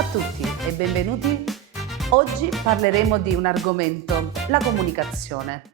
Ciao a tutti e benvenuti. Oggi parleremo di un argomento, la comunicazione.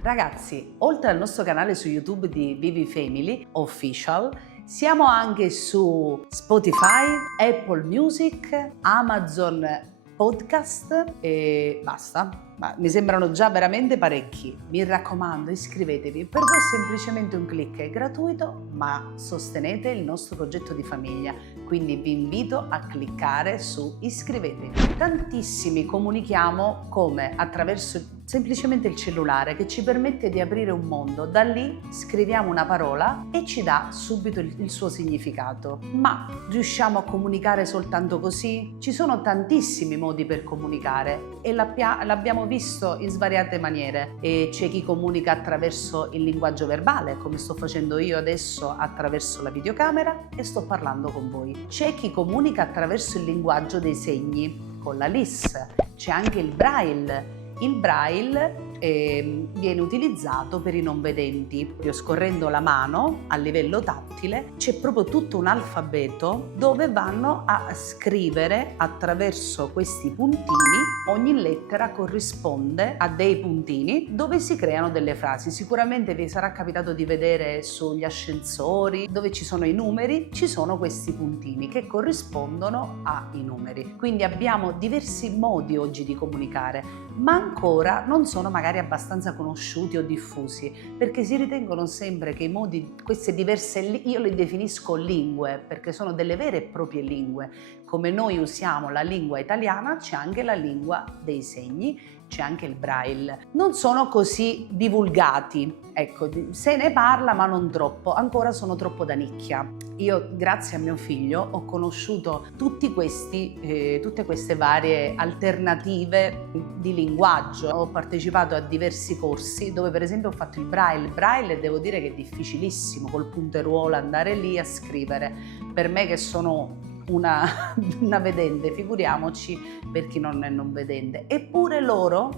Ragazzi, oltre al nostro canale su YouTube di Vivi Family Official, siamo anche su Spotify, Apple Music, Amazon Podcast e basta. Ma mi sembrano già veramente parecchi. Mi raccomando, iscrivetevi. Per voi è semplicemente un click, è gratuito, ma sostenete il nostro progetto di famiglia. Quindi vi invito a cliccare su iscrivetevi. Tantissimi comunichiamo come attraverso semplicemente il cellulare, che ci permette di aprire un mondo. Da lì scriviamo una parola e ci dà subito il suo significato. Ma riusciamo a comunicare soltanto così? Ci sono tantissimi modi per comunicare e l'abbiamo visto in svariate maniere. E c'è chi comunica attraverso il linguaggio verbale, come sto facendo io adesso attraverso la videocamera e sto parlando con voi. C'è chi comunica attraverso il linguaggio dei segni, con la LIS. C'è anche il Braille. Il Braille viene utilizzato per i non vedenti. Scorrendo la mano a livello tattile c'è proprio tutto un alfabeto dove vanno a scrivere attraverso questi puntini. Ogni lettera corrisponde a dei puntini dove si creano delle frasi. Sicuramente vi sarà capitato di vedere sugli ascensori dove ci sono i numeri, ci sono questi puntini che corrispondono ai numeri. Quindi abbiamo diversi modi oggi di comunicare, ma ancora non sono magari abbastanza conosciuti o diffusi, perché si ritengono sempre che i modi, queste diverse, io le definisco lingue, perché sono delle vere e proprie lingue. Come noi usiamo la lingua italiana, c'è anche la lingua dei segni, c'è anche il Braille. Non sono così divulgati, ecco, se ne parla ma non troppo, ancora sono troppo da nicchia. Io, grazie a mio figlio, ho conosciuto tutte queste varie alternative di linguaggio. Ho partecipato a diversi corsi dove per esempio ho fatto il Braille. Il Braille devo dire che è difficilissimo, col punteruolo andare lì a scrivere. Per me che sono una vedente, figuriamoci per chi non è non vedente. Eppure loro,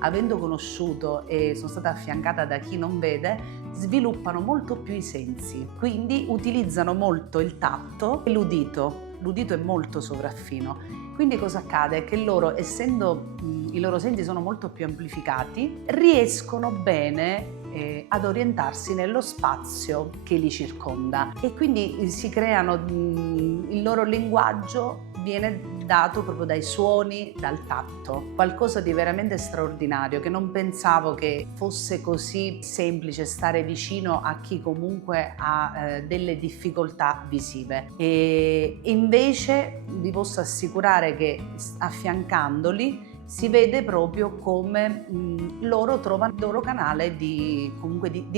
avendo conosciuto e sono stata affiancata da chi non vede, sviluppano molto più i sensi, quindi utilizzano molto il tatto e l'udito. L'udito è molto sovraffino. Quindi cosa accade? Che loro, essendo i loro sensi sono molto più amplificati, riescono bene ad orientarsi nello spazio che li circonda e quindi si creano, il loro linguaggio viene dato proprio dai suoni, dal tatto, qualcosa di veramente straordinario che non pensavo che fosse così semplice stare vicino a chi comunque ha delle difficoltà visive. E invece vi posso assicurare che affiancandoli si vede proprio come loro trovano il loro canale di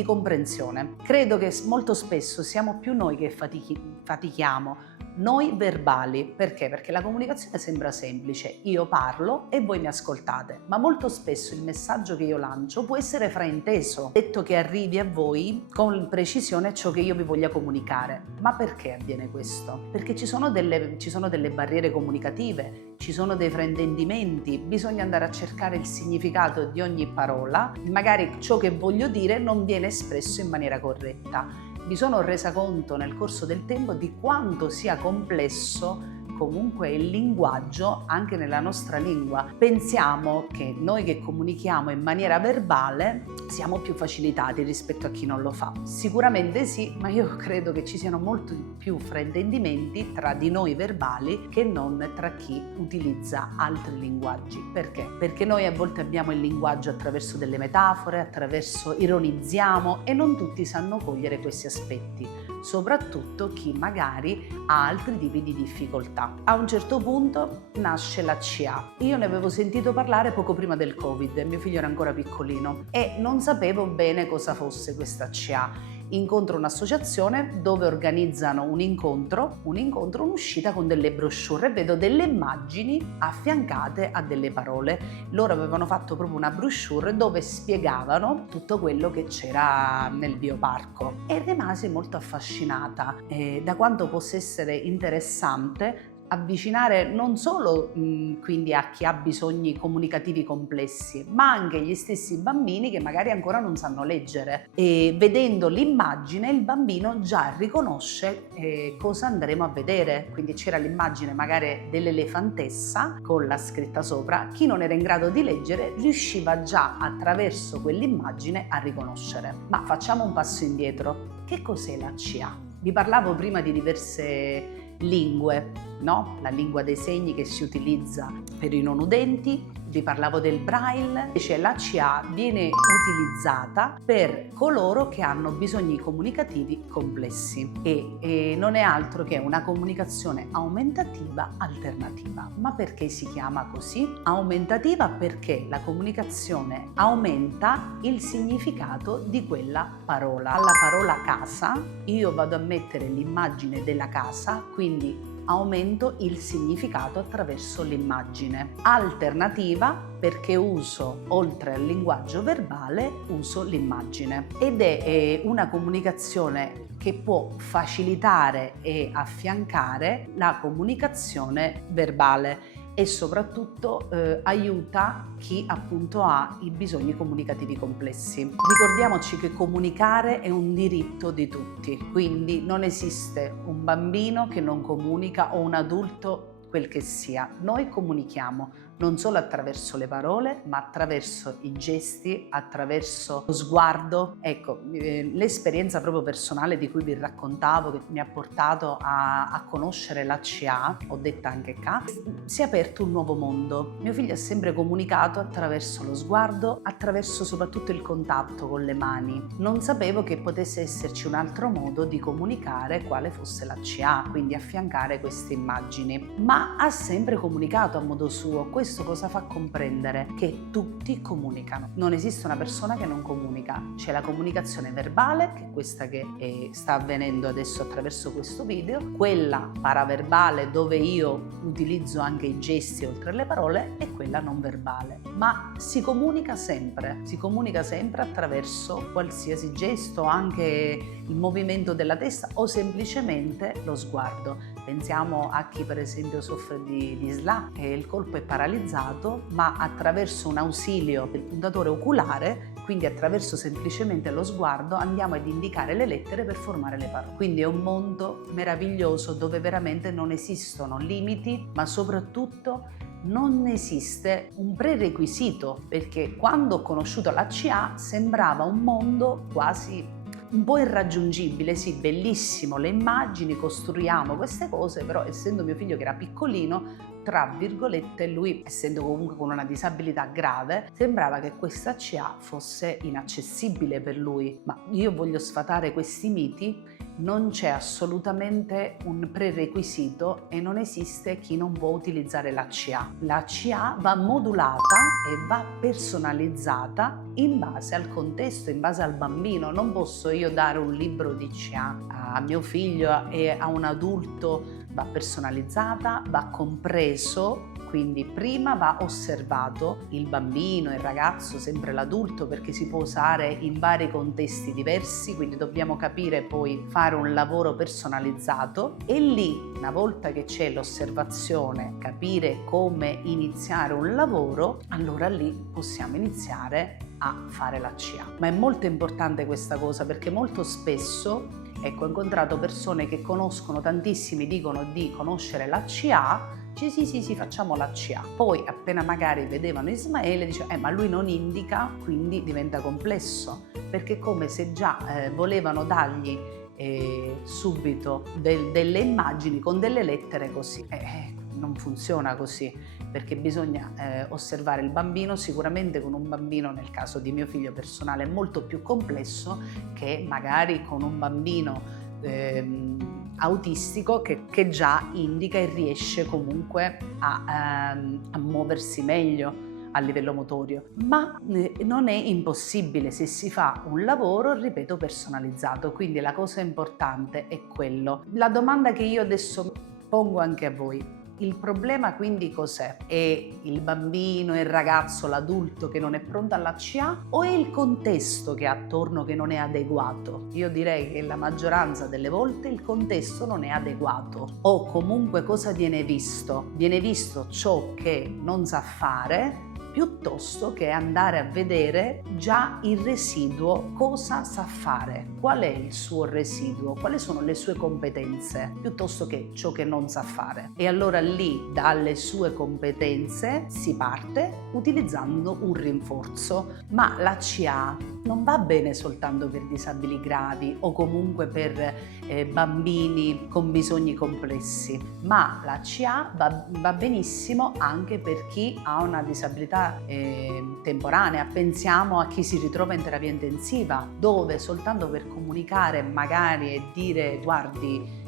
comprensione. Credo che molto spesso siamo più noi che fatichiamo, noi verbali. Perché? Perché la comunicazione sembra semplice, io parlo e voi mi ascoltate, ma molto spesso il messaggio che io lancio può essere frainteso, detto che arrivi a voi con precisione ciò che io vi voglia comunicare. Ma perché avviene questo? Perché ci sono delle barriere comunicative, ci sono dei fraintendimenti, bisogna andare a cercare il significato di ogni parola, magari ciò che voglio dire non viene espresso in maniera corretta. Mi sono resa conto nel corso del tempo di quanto sia complesso comunque il linguaggio anche nella nostra lingua. Pensiamo che noi che comunichiamo in maniera verbale siamo più facilitati rispetto a chi non lo fa. Sicuramente sì, ma io credo che ci siano molti più fraintendimenti tra di noi verbali che non tra chi utilizza altri linguaggi. Perché? Perché noi a volte abbiamo il linguaggio attraverso delle metafore, ironizziamo e non tutti sanno cogliere questi aspetti, soprattutto chi magari ha altri tipi di difficoltà. A un certo punto nasce la CA. Io ne avevo sentito parlare poco prima del Covid, mio figlio era ancora piccolino e non sapevo bene cosa fosse questa CA. Incontro un'associazione dove organizzano un'uscita con delle brochure e vedo delle immagini affiancate a delle parole. Loro avevano fatto proprio una brochure dove spiegavano tutto quello che c'era nel bioparco e rimasi molto affascinata da quanto possa essere interessante avvicinare non solo quindi a chi ha bisogni comunicativi complessi, ma anche gli stessi bambini che magari ancora non sanno leggere, e vedendo l'immagine il bambino già riconosce cosa andremo a vedere. Quindi c'era l'immagine magari dell'elefantessa con la scritta sopra, chi non era in grado di leggere riusciva già attraverso quell'immagine a riconoscere. Ma facciamo un passo indietro. Che cos'è la CA? Vi parlavo prima di diverse lingue, no? La lingua dei segni che si utilizza per i non udenti, vi parlavo del braille, invece la CA viene utilizzata per coloro che hanno bisogni comunicativi complessi e non è altro che una comunicazione aumentativa alternativa. Ma perché si chiama così? Aumentativa perché la comunicazione aumenta il significato di quella parola. Alla parola casa io vado a mettere l'immagine della casa, quindi aumento il significato attraverso l'immagine. Alternativa perché uso, oltre al linguaggio verbale, uso l'immagine. Ed è una comunicazione che può facilitare e affiancare la comunicazione verbale e soprattutto aiuta chi appunto ha i bisogni comunicativi complessi. Ricordiamoci che comunicare è un diritto di tutti, quindi non esiste un bambino che non comunica o un adulto quel che sia. Noi comunichiamo non solo attraverso le parole, ma attraverso i gesti, attraverso lo sguardo. Ecco, l'esperienza proprio personale di cui vi raccontavo, che mi ha portato a conoscere la CA, ho detta anche K, si è aperto un nuovo mondo. Mio figlio ha sempre comunicato attraverso lo sguardo, attraverso soprattutto il contatto con le mani. Non sapevo che potesse esserci un altro modo di comunicare quale fosse la CA, quindi affiancare queste immagini. Ma ha sempre comunicato a modo suo. Questo cosa fa comprendere? Che tutti comunicano. Non esiste una persona che non comunica. C'è la comunicazione verbale, che è questa che sta avvenendo adesso attraverso questo video, quella paraverbale dove io utilizzo anche i gesti oltre alle parole, e quella non verbale. Ma si comunica sempre attraverso qualsiasi gesto, anche il movimento della testa o semplicemente lo sguardo. Pensiamo a chi per esempio soffre di SLA, che il colpo è paralizzato, ma attraverso un ausilio del puntatore oculare, quindi attraverso semplicemente lo sguardo, andiamo ad indicare le lettere per formare le parole. Quindi è un mondo meraviglioso dove veramente non esistono limiti, ma soprattutto non esiste un prerequisito, perché quando ho conosciuto la CA sembrava un mondo quasi un po' irraggiungibile. Sì, bellissimo, le immagini, costruiamo queste cose, però essendo mio figlio che era piccolino, tra virgolette, lui essendo comunque con una disabilità grave, sembrava che questa CA fosse inaccessibile per lui. Ma io voglio sfatare questi miti: non c'è assolutamente un prerequisito e non esiste chi non può utilizzare la CA. La CA va modulata e va personalizzata in base al contesto, in base al bambino. Non posso io dare un libro di CA a mio figlio e a un adulto. Va personalizzata, va compreso. Quindi prima va osservato il bambino, il ragazzo, sempre l'adulto, perché si può usare in vari contesti diversi, quindi dobbiamo capire poi fare un lavoro personalizzato, e lì, una volta che c'è l'osservazione, capire come iniziare un lavoro, allora lì possiamo iniziare a fare la CA. Ma è molto importante questa cosa, perché molto spesso, ecco, ho incontrato persone che conoscono tantissimi, dicono di conoscere la CA, sì, facciamo la CA. Poi appena magari vedevano Ismaele, dice ma lui non indica, quindi diventa complesso, perché è come se già volevano dargli subito delle immagini con delle lettere così. Non funziona così, perché bisogna osservare il bambino. Sicuramente con un bambino, nel caso di mio figlio personale, è molto più complesso che magari con un bambino autistico che già indica e riesce comunque a muoversi meglio a livello motorio. Ma non è impossibile se si fa un lavoro, ripeto, personalizzato. Quindi la cosa importante è quello. La domanda che io adesso pongo anche a voi: Il problema quindi cos'è? È il bambino, il ragazzo, l'adulto che non è pronto alla CA o è il contesto che ha attorno che non è adeguato? Io direi che la maggioranza delle volte il contesto non è adeguato, o comunque cosa viene visto? Viene visto ciò che non sa fare piuttosto che andare a vedere già il residuo, cosa sa fare, qual è il suo residuo, quali sono le sue competenze, piuttosto che ciò che non sa fare. E allora lì dalle sue competenze si parte utilizzando un rinforzo. Ma la CA non va bene soltanto per disabili gravi o comunque per bambini con bisogni complessi, ma la CA va benissimo anche per chi ha una disabilità temporanea. Pensiamo a chi si ritrova in terapia intensiva, dove soltanto per comunicare magari e dire guardi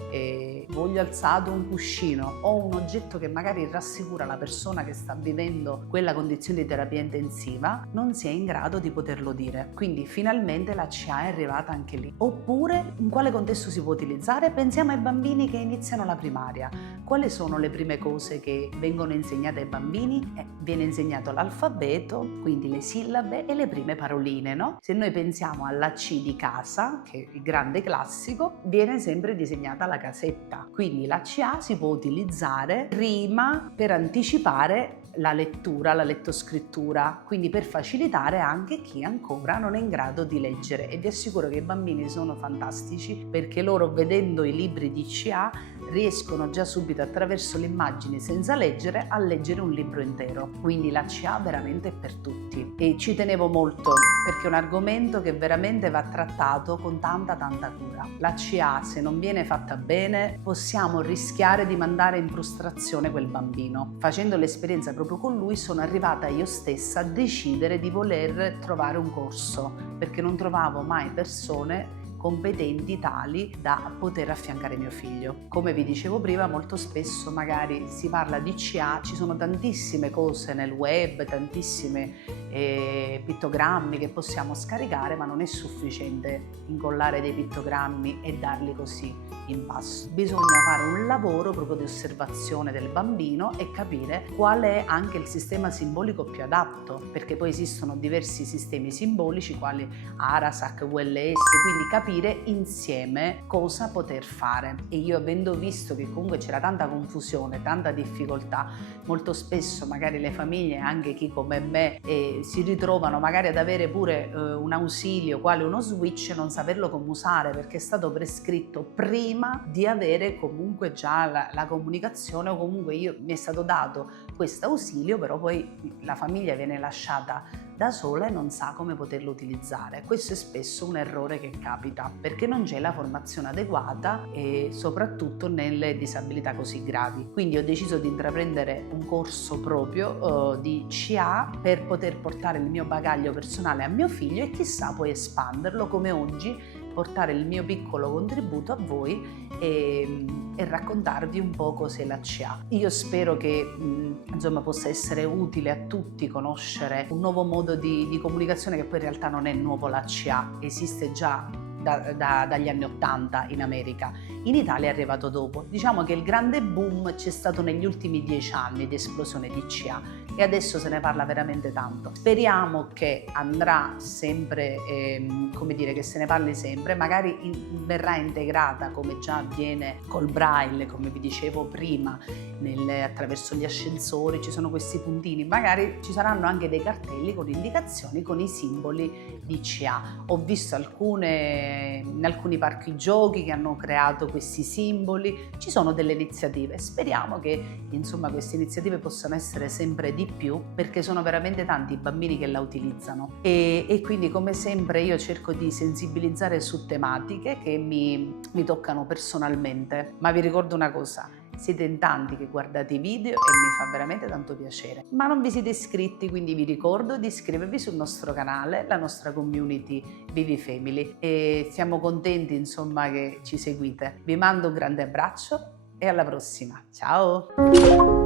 voglio alzato un cuscino o un oggetto che magari rassicura la persona che sta vivendo quella condizione di terapia intensiva, non si è in grado di poterlo dire. Quindi finalmente la CA è arrivata anche lì. Oppure in quale contesto si può utilizzare? Pensiamo ai bambini che iniziano la primaria. Quali sono le prime cose che vengono insegnate ai bambini? Viene insegnato l'alfabeto, quindi le sillabe e le prime paroline, no? Se noi pensiamo alla C di casa, che è il grande classico, viene sempre disegnata la casetta. Quindi la CA si può utilizzare prima per anticipare la lettura, la lettoscrittura, quindi per facilitare anche chi ancora non è in grado di leggere. E vi assicuro che i bambini sono fantastici, perché loro, vedendo i libri di CA, riescono già subito attraverso le immagini, senza leggere, a leggere un libro intero. Quindi la CA veramente è per tutti, e ci tenevo molto perché è un argomento che veramente va trattato con tanta cura. La CA, se non viene fatta bene, possiamo rischiare di mandare in frustrazione quel bambino. Facendo l'esperienza proprio con lui, sono arrivata io stessa a decidere di voler trovare un corso, perché non trovavo mai persone competenti tali da poter affiancare mio figlio. Come vi dicevo prima, molto spesso magari si parla di CA, ci sono tantissime cose nel web, tantissimi pittogrammi che possiamo scaricare, ma non è sufficiente incollare dei pittogrammi e darli così in pasto. Bisogna fare un lavoro proprio di osservazione del bambino e capire qual è anche il sistema simbolico più adatto, perché poi esistono diversi sistemi simbolici quali Arasac, ULS, quindi capire insieme cosa poter fare. E io, avendo visto che comunque c'era tanta confusione, tanta difficoltà, molto spesso magari le famiglie, anche chi come me, si ritrovano magari ad avere pure un ausilio quale uno switch e non saperlo come usare, perché è stato prescritto prima di avere comunque già la comunicazione, o comunque mi è stato dato questo ausilio, però poi la famiglia viene lasciata da sola e non sa come poterlo utilizzare. Questo è spesso un errore che capita, perché non c'è la formazione adeguata, e soprattutto nelle disabilità così gravi. Quindi ho deciso di intraprendere un corso proprio di CA per poter portare il mio bagaglio personale a mio figlio e chissà poi espanderlo, come oggi portare il mio piccolo contributo a voi e raccontarvi un po' cos'è la CA. Io spero che insomma possa essere utile a tutti conoscere un nuovo modo di comunicazione, che poi in realtà non è nuovo. La CA esiste già dagli anni 80 in America, in Italia è arrivato dopo. Diciamo che il grande boom c'è stato negli ultimi 10 anni di esplosione di CA e adesso se ne parla veramente tanto. Speriamo che andrà sempre, che se ne parli sempre, magari verrà integrata, come già avviene col Braille, come vi dicevo prima, attraverso gli ascensori ci sono questi puntini, magari ci saranno anche dei cartelli con indicazioni con i simboli di CA. Ho visto in alcuni parchi giochi che hanno creato questi simboli, ci sono delle iniziative, speriamo che insomma queste iniziative possano essere sempre di più, perché sono veramente tanti i bambini che la utilizzano e quindi, come sempre, io cerco di sensibilizzare su tematiche che mi toccano personalmente. Ma vi ricordo una cosa: siete in tanti che guardate i video e mi fa veramente tanto piacere, ma non vi siete iscritti, quindi vi ricordo di iscrivervi sul nostro canale, la nostra community Vivi Family, e siamo contenti insomma che ci seguite. Vi mando un grande abbraccio e alla prossima, ciao!